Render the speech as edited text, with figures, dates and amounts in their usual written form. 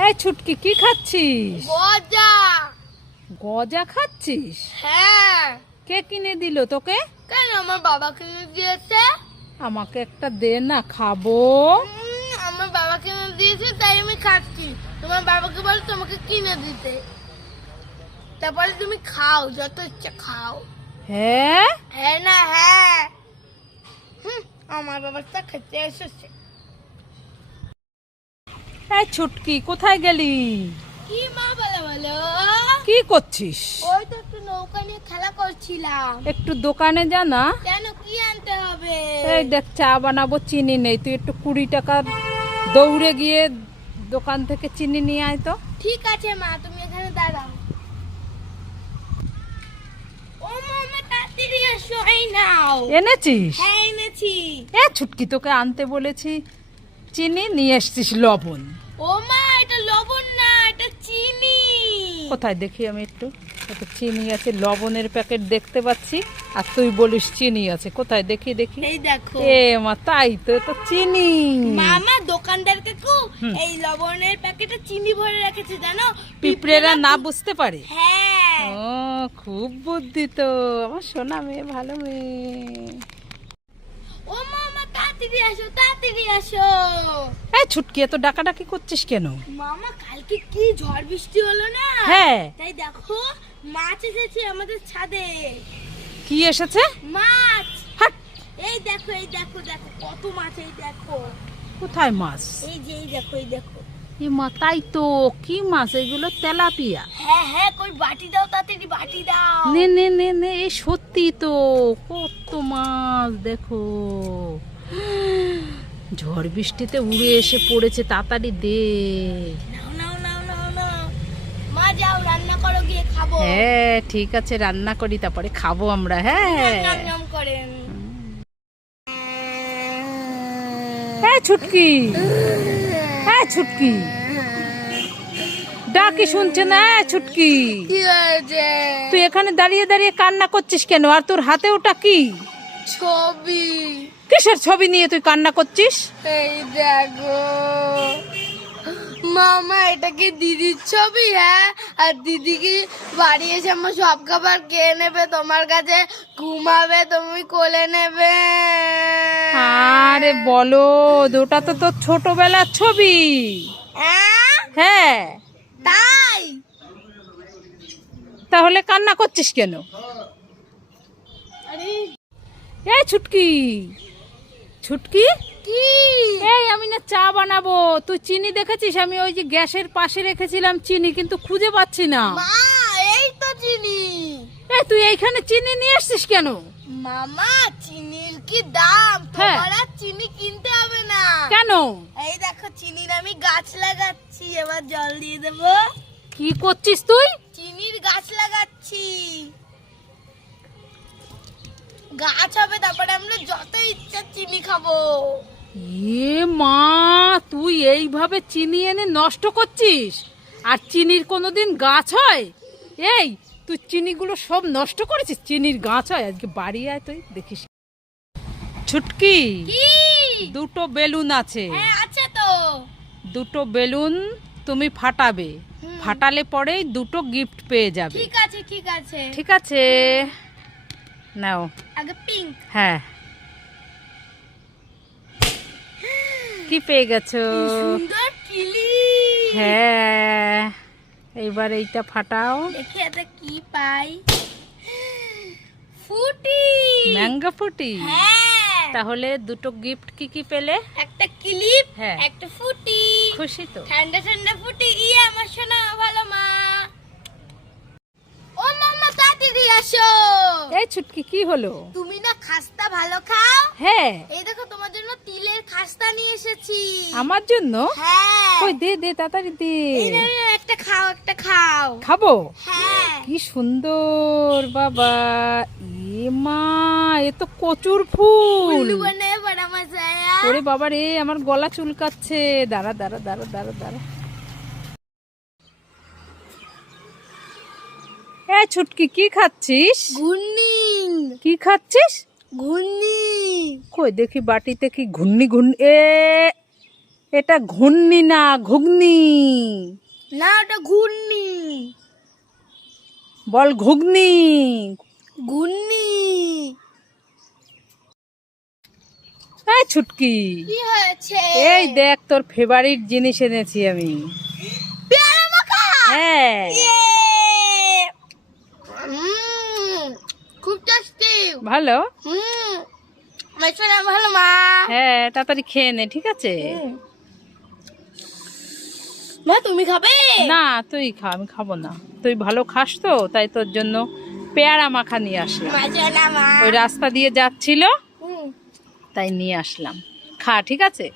এই ছুটকি কি খাচ্ছিস? গজা। গজা খাচ্ছিস? হ্যাঁ। কে কিনে দিল তোকে? কেন, আমার বাবা কিনে দিয়েছে। আমাকে একটা দে না, খাবো। আমার বাবা কিনে দিয়েছে তাই আমি খাচ্ছি। তোমার বাবাকে বল তোমাকে কিনে দিতে, তারপরে তুমি খাও, যত ইচ্ছা খাও। হ্যাঁ হ্যাঁ না হ্যাঁ। আমার বাবাটা খেতে এসেছে। এই ছুটকি কোথায় গেলি? কি মা, বলো বলো। কি করছিস? ওই তো একটু নৌকা নিয়ে খেলা করছিলাম। একটু দোকানে যা না। কেন, কি আনতে হবে? এই দেখ, চা বানাবো, চিনি নেই। তুই একটু 20 টাকা দৌড়ে গিয়ে দোকান থেকে চিনি নিয়ে আয় তো। ঠিক আছে মা, তুমি এখানে দাঁড়াও। ও মামা, তাড়াতাড়ি এসো, এই নাও। এনেছিস? হ্যাঁ এনেছি। এ ছুটকি, তোকে আনতে বলেছি চিনি, নিয়ে এসছিস লবণ। ও মা, এটা লবণ না, এটা চিনি। কোথায় দেখি আমি একটু। কত চিনি আছে, লবণের প্যাকেট দেখতে পাচ্ছি, আর তুই বলিস চিনি আছে। কোথায় দেখি দেখি। এই দেখো। এ মা, তাই তো, এ তো চিনি। মামা, দোকানদার কাকু এই লবণের প্যাকেটে চিনি ভরে রেখেছে, জানো? পিঁপড়েরা না বুঝতে পারে। হ্যাঁ। ও, খুব বুদ্ধি তো, আমার সোনা মেয়ে, ভালো মেয়ে। ও মামা, তাড়াতাড়ি আসো, তাড়াতাড়ি আসো। এই ছুটকি, এত ডাকাডাকি করছিস কেন? মামা, কালকে কি ঝড় বৃষ্টি হলো না? হ্যাঁ। তাই দেখো, মাছ এসেছে আমাদের ছাদে। কি এসেছে? মাছ। হাট। এই দেখো, এই দেখো, দেখো কত মাছ, এই দেখো। কোথায় মাছ? এই যে, এই দেখো, এই দেখো। এ মা, তাই তো। কি মাছ এগুলো? তেলাপিয়া? হ্যাঁ হ্যাঁ, কই বাটি দাও, তাড়াতাড়ি বাটি দাও। নে নে নে নে, এই সত্যি তো, কত মাছ দেখো। ঝড় বৃষ্টিতে উড়ে এসে পড়েছে, তাড়াতাড়ি দে। নাও নাও নাও নাও নাও। মা যাও, রান্না করো, গিয়ে খাবো। হ্যাঁ ঠিক আছে, রান্না করি, তারপরে খাবো আমরা। হ্যাঁ। নাম নাম করেন। হ্যাঁ ছুটকি, হ্যাঁ ছুটকি, ডাকি শুনছে না? ছুটকি, কি হয়েছে? তুই এখানে দাঁড়িয়ে দাঁড়িয়ে কান্না করছিস কেন? আর তোর হাতে ওটা কি? ছবি। কিসের ছবি নিয়ে তুই কান্না করছিস? এই দেখো মামা, এটা কি দিদির ছবি? হ্যাঁ, আর দিদি কি বাড়ি এসে আমার সব খাবার খেয়ে নেবে, তোমার কাছে ঘুমাবে, তুমি কোলে নেবে। আরে বলো, ওটা তো তোর ছোটবেলার ছবি। হ্যাঁ। তাই? তাহলে কান্না করছিস কেন? আরে এই ছুটকি, ছুটকি, কি? এই আমি না চা বানাবো। তুই চিনি দেখেছিস? আমি ওই যে গ্যাসের পাশে রেখেছিলাম চিনি, কিন্তু খুঁজে পাচ্ছি না। মা, এই তো চিনি। এই তুই এইখানে চিনি নিয়ে আসছিস কেন? মামা, চিনির কি দাম, হ্যাঁ। তোমার আর চিনি কিনতে হবে না। কেন? এই দেখো, চিনির আমি গাছ লাগাচ্ছি, এবার জল দিয়ে দেবো। কি করছিস তুই? চিনির গাছ লাগাচ্ছি, গাছ হবে, তারপরে আমরা যত ইচ্ছা চিনি খাবো। এ মা, তুই এইভাবে চিনি এনে নষ্ট করছিস? আর চিনির কোনোদিন গাছ হয়? এই, তুই চিনিগুলো সব নষ্ট করেছিস। চিনির গাছ হয়? আজকে বাড়ি আয়, তুই দেখিস। ছুটকি, কি? দুটো বেলুন আছে। হ্যাঁ আছে তো। দুটো বেলুন তুমি ফাটাবে। ফাটালে পরেই দুটো গিফট পেয়ে যাবে। ঠিক আছে ঠিক আছে। ঠিক আছে, নাও। আগে পিঙ্ক। হ্যাঁ। কি পেয়ে গেছো? সুন্দর কিলি। হ্যাঁ, এইবার এইটা ফাটাও। দেখি এটা কি পাই। ফুটি। ম্যাঙ্গো ফুটি? হ্যাঁ। তাহলে দুটো গিফট কি কি পেলে? একটা ক্লিপ, হ্যাঁ। একটা ফুটি। খুশি তো? ঠান্ডা ঠান্ডা ফুটি। ইয়ে, আমার সোনা ভালো মা। ও মামা, তাড়াতাড়ি আসো। এই ছুটকি, কি হলো? তুমি না খাস্তা ভালো খাও? হ্যাঁ। এই দেখো, তোমার জন্য তিলের খাস্তা নিয়ে এসেছি। আমার জন্য? হ্যাঁ। কই, দে দে, তাড়াতাড়ি দে। এই নাও, একটা খাও, একটা খাও। খাবো? হ্যাঁ। কি সুন্দর বাবা। এ মা, এ তো কচুর ফুল। উল্লু বনে বড়া মজা আয়া। ওরে বাবা রে, আমার গলা চুলকাচ্ছে। দাঁড়া দাঁড়া দাঁড়া দাঁড়া দাঁড়া। এই ছুটকি, কি খাচ্ছিস? ঘুন্নি। কি খাচ্ছিস? ঘুন্নি। কই দেখি বাটিতে কি ঘুন্নি ঘুন্নি। এ এটা ঘূর্ণি না, ঘুগনি। না ওটা ঘূর্ণি। বল ঘুগনি। ঘূর্ণি। এই ছুটকি, কি হয়েছে? এই দেখ তোর ফেভারিট জিনিস এনেছি আমি। পেয়ারা মাখা। হ্যাঁ, খুব টেস্টি। ভালো। মেশোরা ভালো মা। হ্যাঁ, তাড়াতাড়ি খেয়ে নে, ঠিক আছে? মা তুমি খাবে? না তুই খা, আমি খাবো না। তুই ভালো খাস তো, তাই তোর জন্য পেয়ারা মাখা নিয়ে আসলাম। মেশোরা মা। ওই রাস্তা দিয়ে যাচ্ছিল, তাই নিয়ে আসলাম। খা, ঠিক আছে?